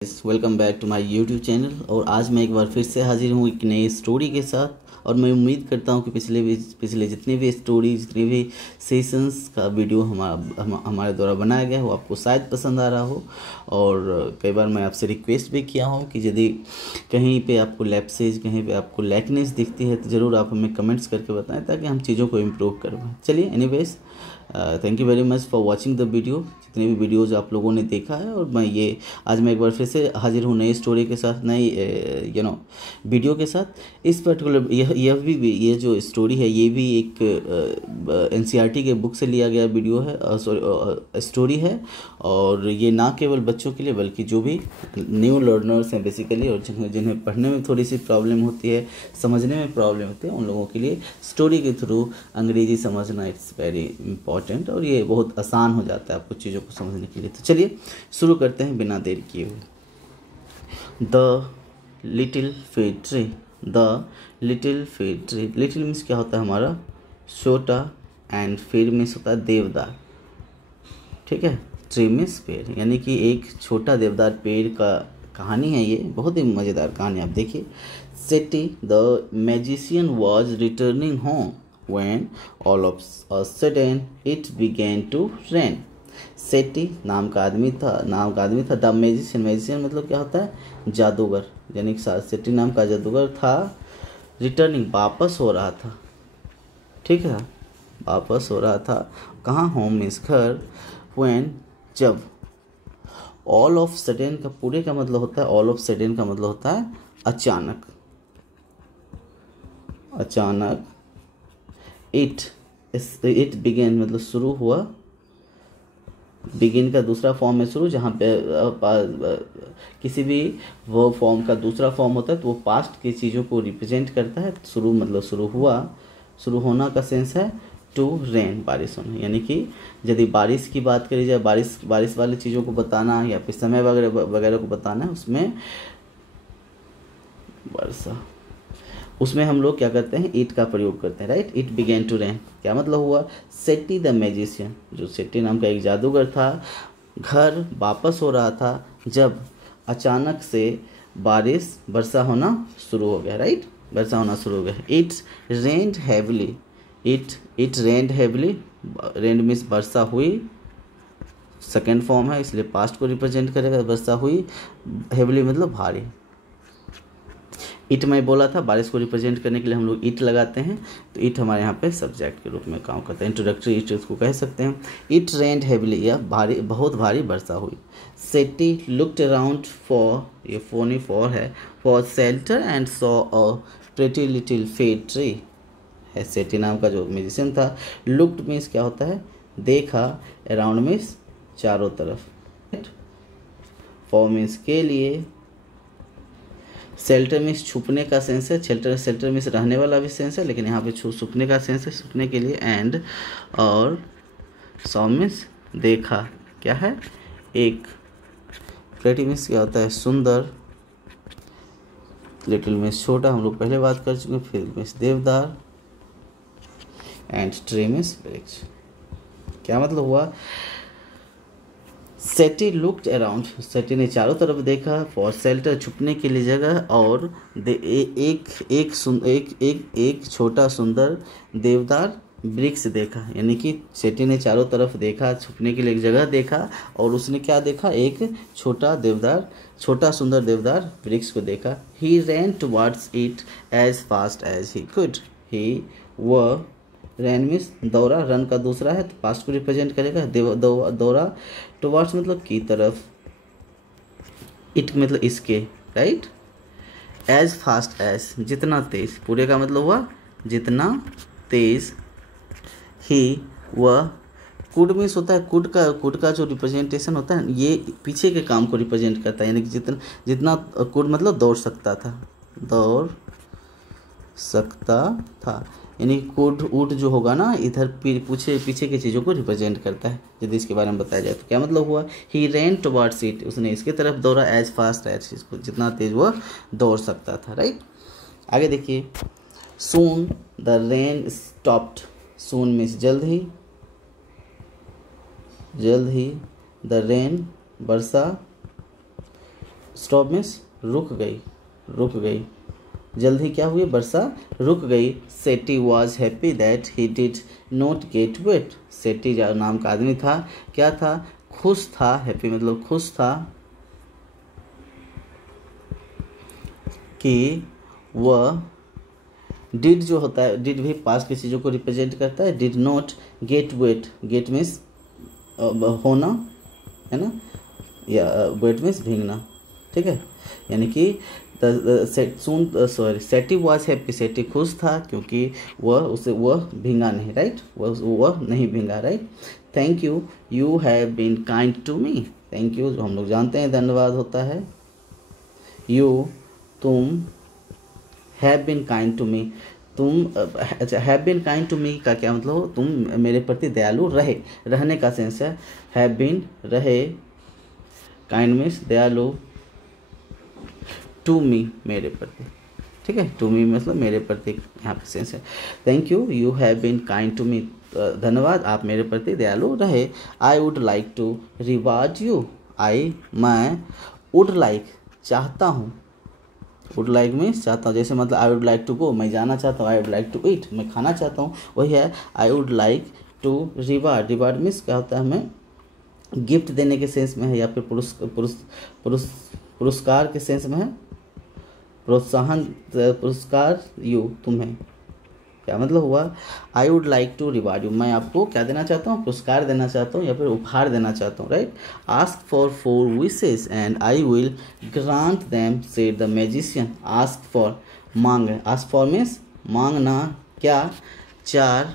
Welcome back to my YouTube channel. और आज मैं एक बार फिर से हाजिर हूँ एक नई स्टोरी के साथ। और मैं उम्मीद करता हूँ कि पिछले जितने भी स्टोरी जितने भी सेशंस का वीडियो हमारे द्वारा बनाया गया हो आपको शायद पसंद आ रहा हो। और कई बार मैं आपसे रिक्वेस्ट भी किया हूँ कि यदि कहीं पे आपको लैप्सेज कहीं पे आपको लैकनेस दिखती है तो ज़रूर आप हमें कमेंट्स करके बताएं ताकि हम चीज़ों को इम्प्रूव कर पाएँ। चलिए anyways, thank you very much for watching the video. जितने भी वीडियोज़ आप लोगों ने देखा है और आज मैं एक बार फिर से हाजिर हूँ नई स्टोरी के साथ, नई वीडियो के साथ। इस पर्टिकुलर ये जो स्टोरी है ये भी एक एनसीईआरटी के बुक से लिया गया वीडियो है, स्टोरी है। और ये ना केवल बच्चों के लिए बल्कि जो भी न्यू लर्नर्स हैं बेसिकली, और जिन्हें पढ़ने में थोड़ी सी प्रॉब्लम होती है, समझने में प्रॉब्लम होती है, उन लोगों के लिए स्टोरी के थ्रू अंग्रेजी समझना इट्स वेरी इंपॉर्टेंट और ये बहुत आसान हो जाता है आपको चीज़ों को समझने के लिए। तो चलिए शुरू करते हैं बिना देर किए हुए। The little fig tree. The little fig tree, little means क्या होता है हमारा छोटा, एंड फिग मीन्स होता है देवदार। ठीक है, ट्री मीन्स पेड़, यानी कि एक छोटा देवदार पेड़ का कहानी है। ये बहुत ही मज़ेदार कहानी, आप देखिए। Sethi the magician was returning home when all of a sudden it began to rain। सेटी नाम का आदमी था। द मैजिशियन मतलब क्या होता है जादूगर, यानी कि सेटी नाम का जादूगर था। रिटर्निंग वापस हो रहा था, ठीक है, वापस हो रहा था। कहाँ? होम मीन्स घर। when जब। ऑल ऑफ सडन का पूरे का मतलब होता है, ऑल ऑफ सडन का मतलब होता है अचानक। अचानक। इट बिगेन मतलब शुरू हुआ। बिगिन का दूसरा फॉर्म है शुरू, जहाँ पे किसी भी वर्ब फॉर्म का दूसरा फॉर्म होता है तो वो पास्ट की चीज़ों को रिप्रेजेंट करता है। शुरू मतलब शुरू हुआ, शुरू होना का सेंस है टू रेन, बारिश होना। यानी कि यदि बारिश की बात करी जाए, बारिश वाली चीज़ों को बताना या फिर समय वगैरह को बताना है, उसमें वर्षा, उसमें हम लोग क्या करते हैं, इट का प्रयोग करते हैं, right. It began to rain क्या मतलब हुआ, सेटी द मैजिशियन, जो सेटी नाम का एक जादूगर था, घर वापस हो रहा था जब अचानक से वर्षा होना शुरू हो गया, राइट, वर्षा होना शुरू हो गया। It rained heavily. It rained heavily, rained means वर्षा हुई, सेकेंड फॉर्म है इसलिए पास्ट को रिप्रेजेंट करेगा। वर्षा हुई, हैविली मतलब भारी। इट मैं बोला था बारिश को रिप्रेजेंट करने के लिए हम लोग इट लगाते हैं, तो इट हमारे यहाँ पे सब्जेक्ट के रूप में काम करता है। इंट्रोडक्टरी इट उसको कह सकते हैं। इट रेन्ड हेविली, यह बहुत भारी वर्षा हुई। सेटी लुक्ड अराउंड फॉर, ये फोनी फॉर है, for shelter and saw a pretty little fig tree है। सेटी नाम का जो म्यूजिशियन था, लुक्ड मीन्स क्या होता है देखा, अराउंड मीन्स चारों तरफ, फॉर मीन्स के लिए, शेल्टर मीन्स छुपने का सेंस है। शेल्टर मीन्स रहने वाला भी सेंस है, लेकिन यहाँ पे छुपने का सेंस है, छुपने के लिए। एंड और सॉ मीन्स देखा, क्या है एक। प्रेटी मीन्स क्या होता है सुंदर। लिटिल मीन्स छोटा, हम लोग पहले बात कर चुके हैं। फिर मीन्स देवदार, एंड ट्री मीन्स वृक्ष। क्या मतलब हुआ, सेटी लुक्ड अराउंड, सेटी ने चारों तरफ देखा, फॉर शेल्टर छुपने के लिए जगह, और एक छोटा सुंदर देवदार वृक्ष देखा। यानी कि सेटी ने चारों तरफ देखा, छुपने के लिए एक जगह देखा, और उसने क्या देखा, एक छोटा सुंदर देवदार वृक्ष को देखा। He ran towards it as fast as he could. He वह रैन मीन्स दौड़ा, रन का दूसरा है तो पास्ट को रिप्रेजेंट करेगा। दौड़ा, टुवर्ड्स मतलब की तरफ, इट मतलब इसके, राइट। एज फास्ट एज जितना तेज, पूरे का मतलब हुआ जितना तेज। ही वह, कुड मीन्स होता है कुड का जो रिप्रेजेंटेशन होता है ये पीछे के काम को रिप्रेजेंट करता है। यानी कि जितना कुड मतलब दौड़ सकता था, यानी कुड उड जो होगा ना इधर पीछे की चीज़ों को रिप्रेजेंट करता है। यदि इसके बारे में बताया जाए तो क्या मतलब हुआ, ही रैन टुवर्ड्स इट, उसने इसके तरफ दौड़ा, एज फास्ट एज, इसको जितना तेज वह दौड़ सकता था, राइट। आगे देखिए, soon the rain stopped. Soon means जल्द ही, द रेन वर्षा स्टॉप मीन्स रुक गई, रुक गई, जल्द ही क्या हुई, वर्षा रुक गई। Sethi was happy that he did not get wet. Sethi जो नाम का आदमी था क्या था, खुश था, हैप्पी मतलब खुश था कि वह, डिड जो होता है, डिड भी पास्ट की चीज़ों को रिप्रेजेंट करता है। Did not get wet, get means होना है ना, या वेट मीन्स भीगना, ठीक है। यानी कि सेठी वॉज हैप्पी, सेठी खुश था क्योंकि वह भींगा नहीं, राइट, वह नहीं भींगा, right. Thank you, you have been kind to me. Thank you जो हम लोग जानते हैं धन्यवाद होता है। यू तुम, have been kind to me, तुम, अच्छा, have been kind to me का क्या मतलब हो, तुम मेरे प्रति दयालु रहे, रहने का सेंस है। हैव बीन रहे, काइंड मीन्स दयालु, टू मी मेरे प्रति, ठीक है, टू मी मतलब मेरे प्रति यहाँ पे सेंस है। Thank you, you have been kind to me, धन्यवाद आप मेरे प्रति दयालु रहे। I would like to reward you, मैं वुड लाइक चाहता हूँ, वुड लाइक मीन्स चाहता हूँ, जैसे मतलब I would like to go, मैं जाना चाहता हूँ, I would like to eat, मैं खाना चाहता हूँ, वही है I would like to reward. Reward means क्या होता है, हमें गिफ्ट देने के सेंस में है, या फिर पुरस्कार के सेंस में है, प्रोत्साहन, पुरस्कार, यू तुम्हें, क्या मतलब हुआ, I would like to reward you, मैं आपको क्या देना चाहता हूँ, पुरस्कार देना चाहता हूँ या फिर उपहार देना चाहता हूँ, right. Ask for 4 wishes and I will grant them, said the magician. Ask for मांग, आस्क फॉर मीन्स मांगना, क्या, 4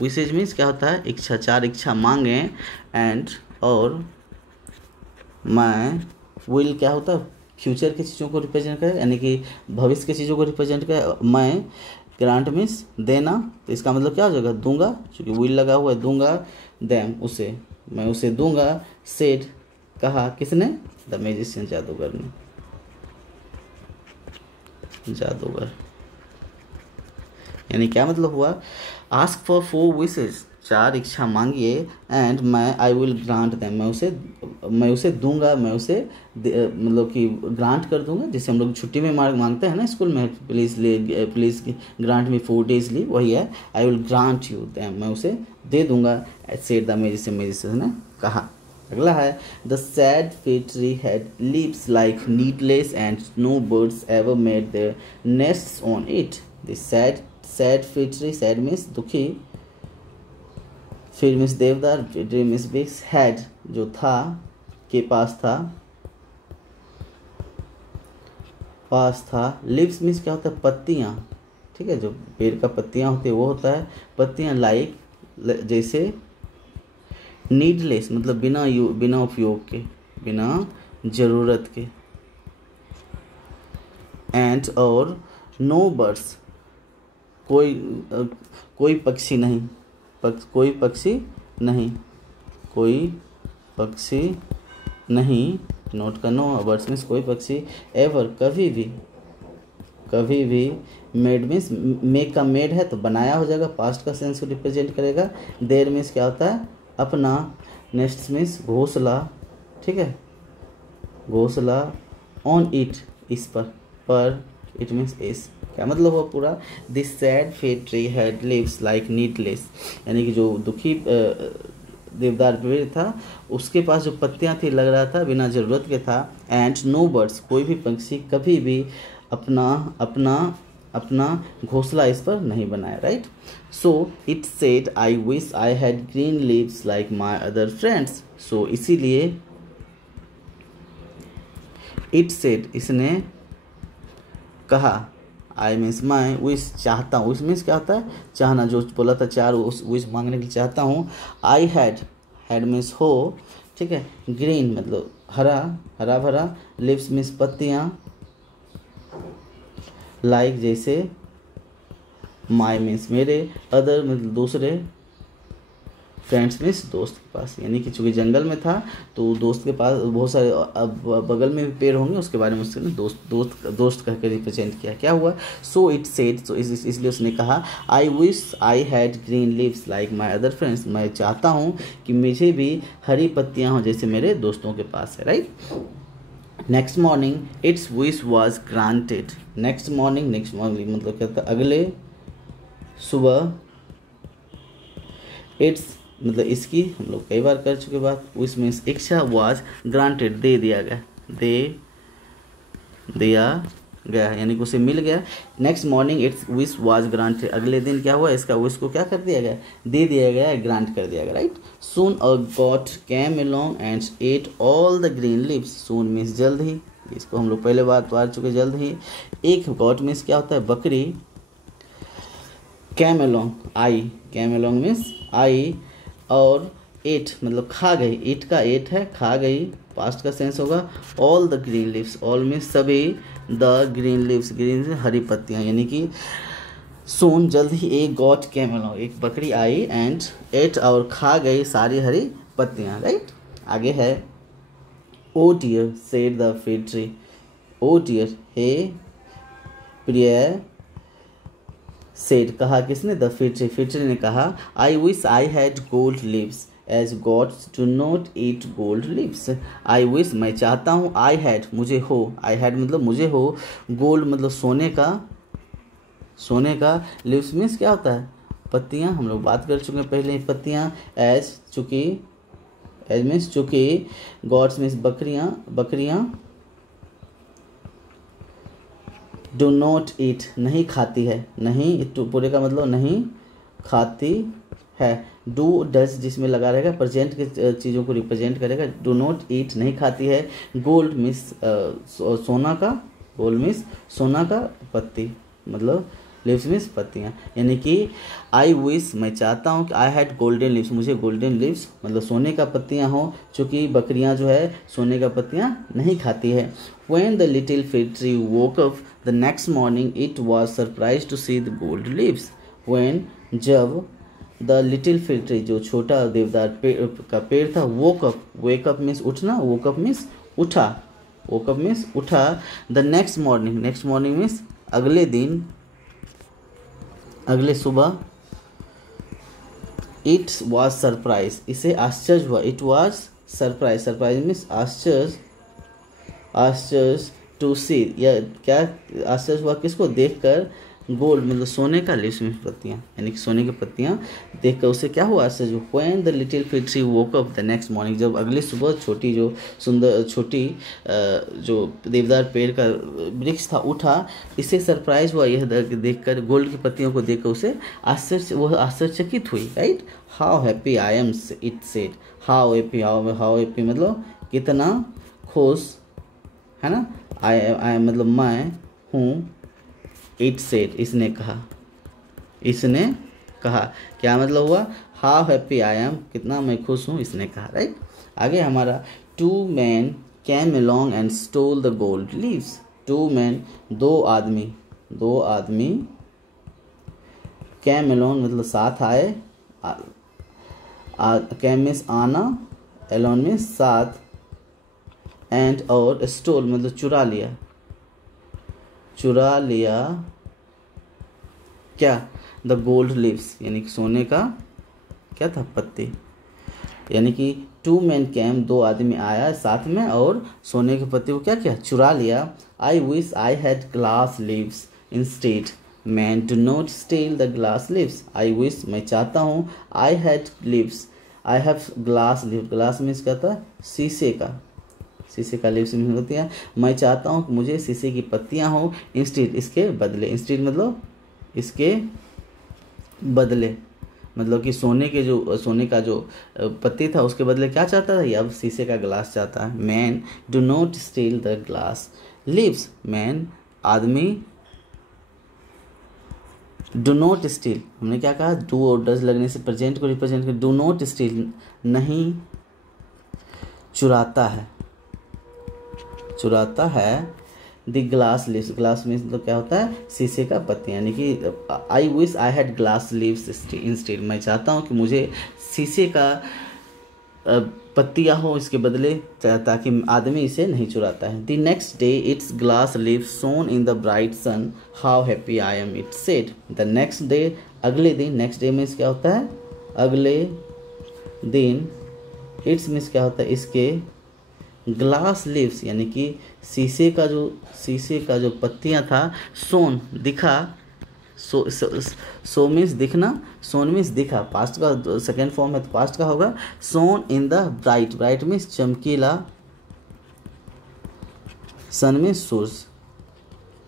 विशेज मीन्स क्या होता है, इच्छा, 4 इच्छा मांगे, एंड और मैं, विल क्या होता है, फ्यूचर की चीज़ों को रिप्रेजेंट करे, यानी कि भविष्य की चीज़ों को रिप्रेजेंट करे। मैं, ग्रांट मीन्स देना, तो इसका मतलब क्या हो जाएगा, दूंगा, क्योंकि विल लगा हुआ है, दूंगा, देम उसे, मैं उसे दूंगा, सेड कहा, किसने, द मैजिशियन जादूगर ने, जादूगर। यानी क्या मतलब हुआ, आस्क फॉर 4 विशेस, 4 इच्छा मांगिए, एंड मैं, आई विल ग्रांट देम, मैं उसे दूंगा, मैं उसे मतलब कि ग्रांट कर दूंगा, जैसे हम लोग छुट्टी में मांगते हैं ना स्कूल में, please grant me 4 days leave, वही है I will grant you them, मैं उसे दे दूंगा, सेड द मैजिशियन ने कहा। अगला है, the sad fig tree had leaves like needles and no birds ever made their nests on it. The sad fig tree, sad means दुखी, फिर means देवदार, ट्री मीन्स बिक्स, हैड जो था, के पास था, लीव्स मीन्स क्या होता है, पत्तियाँ, ठीक है, जो पेड़ का पत्तियाँ होती है वो होता है पत्तियाँ, लाइक जैसे, नीडलेस मतलब बिना उपयोग के, बिना ज़रूरत के, एंड और नो बर्ड्स, कोई पक्षी नहीं, कोई पक्षी नहीं, नोट करना, बर्ड्स मीन्स कोई पक्षी, एवर कभी भी, मेड मीन्स मेक का मेड है तो बनाया हो जाएगा, पास्ट का सेंस को रिप्रेजेंट करेगा। देयर मीन्स क्या होता है, अपना, नेस्ट मीन्स घोंसला, ठीक है, घोंसला, ऑन इट इस पर इट मीन्स इस, क्या मतलब हुआ पूरा, this sad fig tree had leaves like needless, यानी कि जो दुखी देवदार पेड़ था उसके पास जो पत्तियां थी लग रहा था बिना ज़रूरत के था, एंड नो बर्ड्स कोई भी पंछी कभी भी अपना घोंसला इस पर नहीं बनाया, right. So it said I wish I had green leaves like my other friends. So इसीलिए इट सेड इसने कहा, आई मीन्स मैं, विश चाहता हूँ, विश मीन्स क्या होता है, चाहना, जो बोला था 4 उस विश मांगने के लिए चाहता हूँ। आई हैड मीन्स हो, ठीक है, ग्रीन मतलब हरा भरा, लिव्स मीन्स पत्तियाँ, लाइक जैसे, माई मीन्स मेरे, अदर मतलब दूसरे, फ्रेंड्स मीन्स दोस्त के पास, यानी कि चूँकि जंगल में था तो दोस्त के पास बहुत सारे बगल में भी पेड़ होंगे, उसके बारे में उसने दोस्त कह के रिप्रेजेंट किया। क्या हुआ, सो इट सेड, तो इसलिए उसने कहा, I wish I had green leaves like my other friends, मैं चाहता हूँ कि मुझे भी हरी पत्तियाँ हों जैसे मेरे दोस्तों के पास है, right. Next morning it's wish was granted. Next morning मतलब क्या था, अगले सुबह। इट्स मतलब इसकी हम लोग कई बार कर चुके बात। विश मीन्स इच्छा, वॉज ग्रांटेड दे दिया गया, दे दिया गया यानी कि उसे मिल गया। Next morning it's wish was granted, अगले दिन क्या हुआ, इसका विश को क्या कर दिया गया, दे दिया गया, ग्रांट कर दिया गया, right. Soon a goat came along and ate all the green leaves. Soon means जल्द ही, इसको हम लोग पहले बात पढ़ चुके, जल्द ही। एक गॉट मीन्स क्या होता है, बकरी। कैम अलोंग आई, कैम अलोंग मीन्स आई, और एट मतलब खा गई, ईट का एट है, खा गई, पास्ट का सेंस होगा। All the green leaves, all means सभी, द ग्रीन लीव्स, ग्रीन से हरी पत्तियाँ, यानी कि सून जल्द ही एक गॉट कैम अलोंग, एक बकरी आई एंड एट और खा गई सारी हरी पत्तियाँ, राइट। आगे है oh dear said the fig tree. Oh dear हे प्रिय, सेड कहा किसने, the fig tree, fig tree ने कहा, I wish I had gold leaves as gods do not eat gold leaves. I wish मैं चाहता हूँ, आई हैड मुझे हो, आई हैड मतलब मुझे हो, गोल्ड मतलब सोने का, सोने का, लीव्स मीन्स क्या होता है, पत्तियाँ, हम लोग बात कर चुके हैं पहले, पत्तियाँ। एज चूँकि, एज मीन्स चूँकि, गॉड्स मीन्स बकरियाँ, बकरियाँ, डू नॉट ईट नहीं खाती है, नहीं पूरे का मतलब नहीं खाती है। डू डज जिसमें लगा रहेगा, प्रेजेंट के चीज़ों को रिप्रेजेंट करेगा। डू नॉट ईट नहीं खाती है। गोल्ड मिस सोना का, गोल्ड मिस सोना का, पत्ती मतलब लिव्स मीन्स पत्तियाँ, यानी कि आई विश मैं चाहता हूँ कि आई हैड गोल्डन लिव्स, मुझे गोल्डन लिव्स मतलब सोने का पत्तियाँ हों, चूँकि बकरियाँ जो है सोने का पत्तियाँ नहीं खाती है। When the little fig tree woke up the next morning, it was surprised to see the gold leaves. When जब the little fig tree जो छोटा देवदार का पेड़ था, woke up, wake up means उठना, woke up means उठा, woke up means उठा। The next morning means अगले दिन, अगले सुबह। It was surprise, इसे आश्चर्य हुआ, it was surprise, surprise means आश्चर्य, आश्चर्य टू सी, या क्या आश्चर्य हुआ किसको देखकर, गोल्ड मतलब सोने का, लिव्स में पत्तियाँ यानी कि सोने की पत्तियाँ देखकर उसे क्या हुआ, आश्चर्य हुआ। When the little fig tree woke up the next morning, जब अगली सुबह छोटी जो सुंदर छोटी जो देवदार पेड़ का वृक्ष था उठा, इसे सरप्राइज हुआ यह देखकर, गोल्ड की पत्तियों को देखकर उसे आश्चर्य, वह आश्चर्यचकित हुई, right. How happy I am, it said, how happy, how happy मतलब कितना खुश है ना, आई मतलब मैं हूँ, इट सेड इसने कहा, इसने कहा, क्या मतलब हुआ, हाउ हैप्पी आई एम कितना मैं खुश हूँ, इसने कहा, राइट। आगे हमारा two man came along and stole the gold leaves. Two man दो आदमी, दो आदमी, कैम अलोंग मतलब साथ आए, कैम मीन्स आना, अलोन मीन्स साथ, एंड और स्टोल मतलब चुरा लिया, चुरा लिया क्या, द गोल्ड लीव्स यानी कि सोने का क्या था, पत्ती, यानी कि टू मैन कैम दो आदमी आया साथ में और सोने की पत्ती को क्या किया, चुरा लिया। आई wish I had glass leaves instead, man do not steel the glass leaves. I wish मैं चाहता हूँ, I had leaves, I have glass leave, glass means क्या था, शीशे का, शीशे का लीव्स मीन्स होती है, मैं चाहता हूँ कि मुझे शीशे की पत्तियाँ हों, इंस्टेड इसके बदले, इंस्टेड मतलब इसके बदले, मतलब कि सोने के जो, सोने का जो पत्ती था उसके बदले क्या चाहता था, ये अब शीशे का ग्लास चाहता है। Man do not steel the glass leaves, man आदमी, डू नॉट स्टील हमने क्या कहा, डू और डज लगने से प्रेजेंट को रिप्रेजेंट कर, डू नॉट स्टील नहीं चुराता है, चुराता है, the glass leaves, glass means तो क्या होता है, शीशे का पत्ती, यानी कि आई wish I had glass leaves instead, मैं चाहता हूँ कि मुझे शीशे का पत्तियाँ हो इसके बदले, ताकि आदमी इसे नहीं चुराता है। The next day its glass leaves shone in the bright sun, how happy I am, it said. The next day अगले दिन, नेक्स्ट डे मीन्स क्या होता है, अगले दिन, इट्स मीन्स क्या होता है, इसके, ग्लास लीव्स यानी कि शीशे का जो पत्तियां था, सोन दिखा, सो मीन्स दिखना, सोन मीन्स दिखा, पास्ट का सेकेंड फॉर्म है तो पास्ट का होगा। Shone in the bright, bright means चमकीला, सन मीन्स सूरज,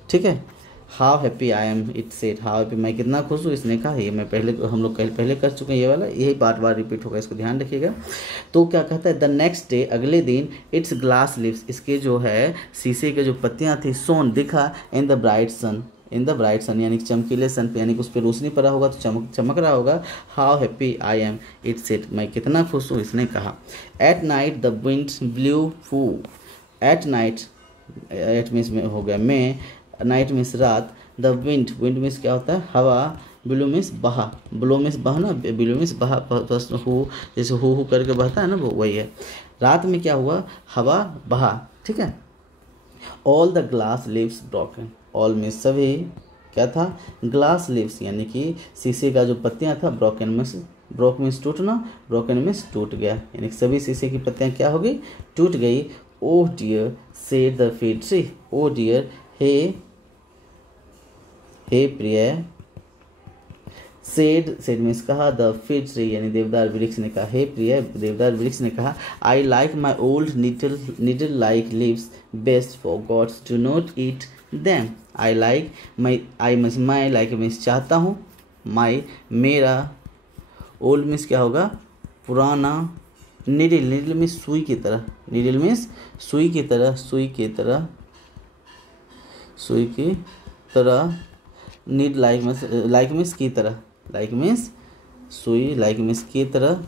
ठीक है। How happy I am, it said, how happy, मैं कितना खुश हूँ, इसने कहा। ये मैं पहले, हम लोग पहले कर चुके हैं ये वाला, यही बार बार रिपीट होगा, इसको ध्यान रखिएगा। तो क्या कहता है, द नेक्स्ट डे, अगले दिन, इट्स ग्लास लीव्स, इसके जो है शीशे के जो पत्तियां थी, सोन दिखा, in the bright sun, in the bright sun यानी कि चमकीले सन पे, यानी कि उस पर रोशनी पड़ा होगा तो चमक रहा होगा। How happy I am, it said, मैं कितना खुश हूँ, इसने कहा। At night the wind blue फू, एट नाइट, एट मीन्स में हो गया मैं, नाइट मीन्स रात, द विंड, विंड मीन्स क्या होता है, हवा, ब्लू मीन्स बहा, ब्लो मीन्स बहना, ब्लू मीन्स बहा, प्लस हु, जैसे हु करके बहता है ना, वो वही है। रात में क्या हुआ, हवा बहा, ठीक है। All the glass leaves broken, all means सभी, क्या था, ग्लास लीव्स यानी कि शीशे का जो पत्तियां था, ब्रोकन मीन्स, ब्रोक मीन्स टूटना, ब्रोकन मीन्स टूट गया, यानी कि सभी शीशे की पत्तियां क्या हो गई, टूट गई। Oh dear said the fig tree, oh dear, हे प्रिय, सेड मीन्स कहा, द फिग ट्री यानी देवदार वृक्ष ने कहा, हे प्रिय देवदार वृक्ष ने कहा, I like my old needle like leaves best, for goats do not eat them. I like, my like means चाहता हूँ, माई मेरा, ओल्ड मीन्स क्या होगा, पुराना, निडल मीन्स सुई की तरह, निडल मीन्स सुई की तरह, सुई की तरह, नीड लाइक मीन्स की तरह, लाइक मीन्स सुई, लाइक मीन्स की तरह,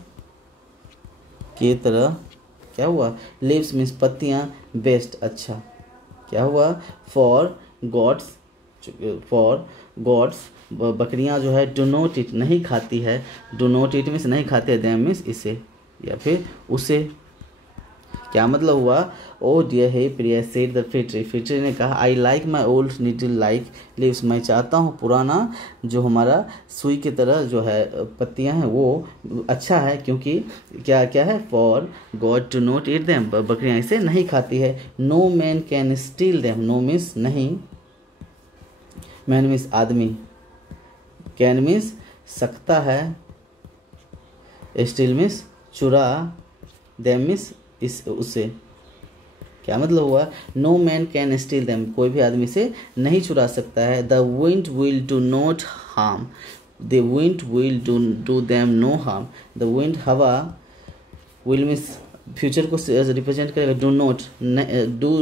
क्या हुआ, लीव्स मीन्स पत्तियां, बेस्ट अच्छा, क्या हुआ, फॉर गॉड्स बकरियां जो है, डू नॉट ईट नहीं खाती है, डू नॉट ईट मीन्स नहीं खाते, देम मीन्स इसे या फिर उसे, क्या मतलब हुआ। ओ डियर हे प्रिय said the fig tree, fig tree ने कहा, I like my old needle like leaves, मैं चाहता हूँ पुराना जो हमारा सुई की तरह जो है पत्तियाँ हैं वो अच्छा है, क्योंकि क्या क्या है, for goat to not eat them, बकरियाँ इसे नहीं खाती है। No man can steal them, no means नहीं, मैन मीन्स आदमी, कैन मीन्स सकता है, स्टील मीन्स चुरा, देम मीन्स इस उससे, क्या मतलब हुआ, no man can steal them, कोई भी आदमी से नहीं चुरा सकता है। The wind will do not harm, the wind will do them no harm, the wind हवा, विल मीन्स फ्यूचर को रिप्रेजेंट करेगा, डू नॉट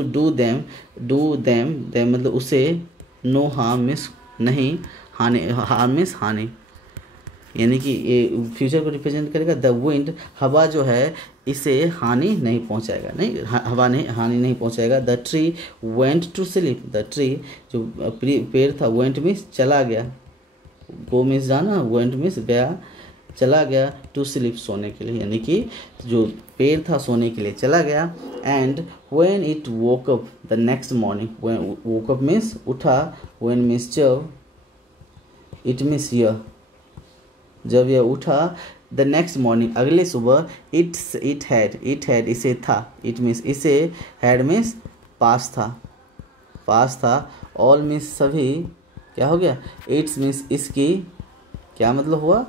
डू देम मतलब उसे, नो हार्म मीन्स नहीं, हार्म मीन्स हानि, यानी कि ये फ्यूचर को रिप्रेजेंट करेगा। द विंड हवा जो है इसे हानि नहीं पहुंचाएगा, नहीं हवा नहीं हानि नहीं पहुंचाएगा। The tree went to sleep, the tree जो पेड़ था, वेंट मीन्स चला गया, गो मीन्स जाना, वेंट मीन्स गया, चला गया, टू स्लीप सोने के लिए, यानी कि जो पेड़ था सोने के लिए चला गया। And when it woke up the next morning, woke up means उठा, व्हेन मीन्स जब, इट मीन्स यह, जब यह उठा, द नेक्स्ट मॉर्निंग अगले सुबह, इट हैड इसे था, इट मीन्स इसे, हैड मीन्स पास था, ऑल मीन्स सभी, क्या हो गया, इट्स मीन्स इसकी, क्या मतलब हुआ,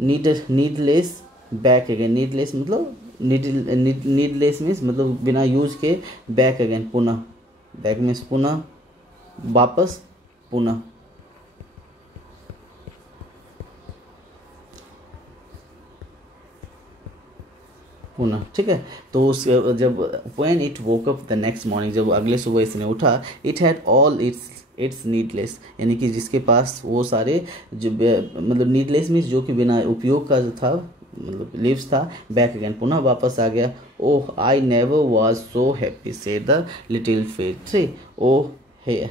नीडलेस बैक अगेन, नीडलेस मतलब नीडलेस मीन्स मतलब बिना यूज के, बैक अगेन पुनः, बैक मीन्स पुनः, वापस, पुनः, ठीक है। तो उस जब when it woke up the next morning, जब अगले सुबह इसने उठा, it had all it's needless, यानी कि जिसके पास वो सारे जो मतलब नीडलेस मीन्स जो कि बिना उपयोग का जो था, मतलब लीव्स था, बैक अगेन पुनः वापस आ गया। Oh I never was so happy said the little fig tree, oh हे,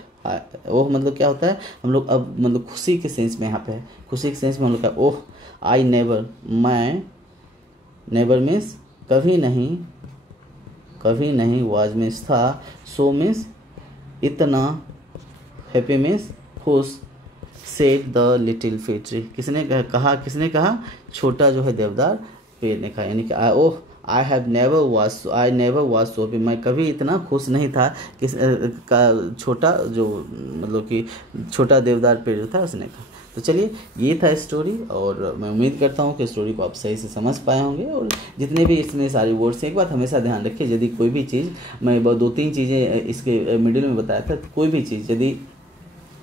ओह मतलब क्या होता है, हम लोग अब मतलब खुशी के सेंस में यहाँ पे है, खुशी के सेंस में हम लोग का ओह, आई नेवर, मैं, नेवर मीन्स कभी नहीं, वाज मीन्स था, सो मीन्स इतना, हैप्पी मीन्स खुश, said the little fig tree, किसने कहा, छोटा जो है देवदार पेड़ ने कहा, यानी कि oh I never was so happy, मैं कभी इतना खुश नहीं था कि का छोटा जो मतलब कि छोटा देवदार पेड़ जो था उसने कहा। तो चलिए ये था स्टोरी, और मैं उम्मीद करता हूँ कि स्टोरी को आप सही से समझ पाए होंगे। और जितने भी इसमें सारी वर्ड्स हैं, एक बात हमेशा ध्यान रखिए, यदि कोई भी चीज़, मैं 2-3 चीज़ें इसके मिडिल में बताया था, तो कोई भी चीज़ यदि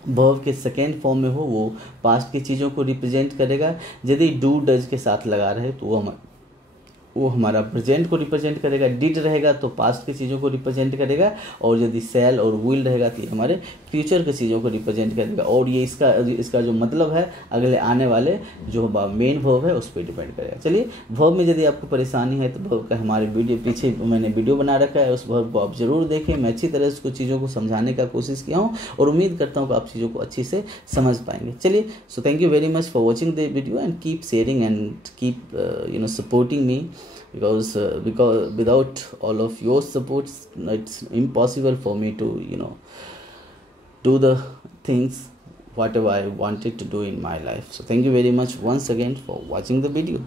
वर्ब के सेकेंड फॉर्म में हो वो पास्ट की चीज़ों को रिप्रेजेंट करेगा, यदि डू डज के साथ लगा रहे तो वो हमारा प्रेजेंट को रिप्रेजेंट करेगा, डिड रहेगा तो पास्ट की चीज़ों को रिप्रेजेंट करेगा, और यदि सेल और विल रहेगा तो ये हमारे फ्यूचर की चीज़ों को रिप्रेजेंट करेगा। और ये इसका जो मतलब है अगले आने वाले जो मेन वर्ब है उस पर डिपेंड करेगा। चलिए वर्ब में यदि आपको परेशानी है तो वर्ब का हमारे वीडियो पीछे मैंने वीडियो बना रखा है, उस वर्ब को आप ज़रूर देखें। मैं अच्छी तरह से उसको चीज़ों को समझाने का कोशिश किया हूँ और उम्मीद करता हूँ कि आप चीज़ों को अच्छी से समझ पाएंगे। चलिए, so thank you very much for watching the video and keep sharing and keep supporting me, because without all of your supports it's impossible for me to do the things whatever I wanted to do in my life. So thank you very much once again for watching the video.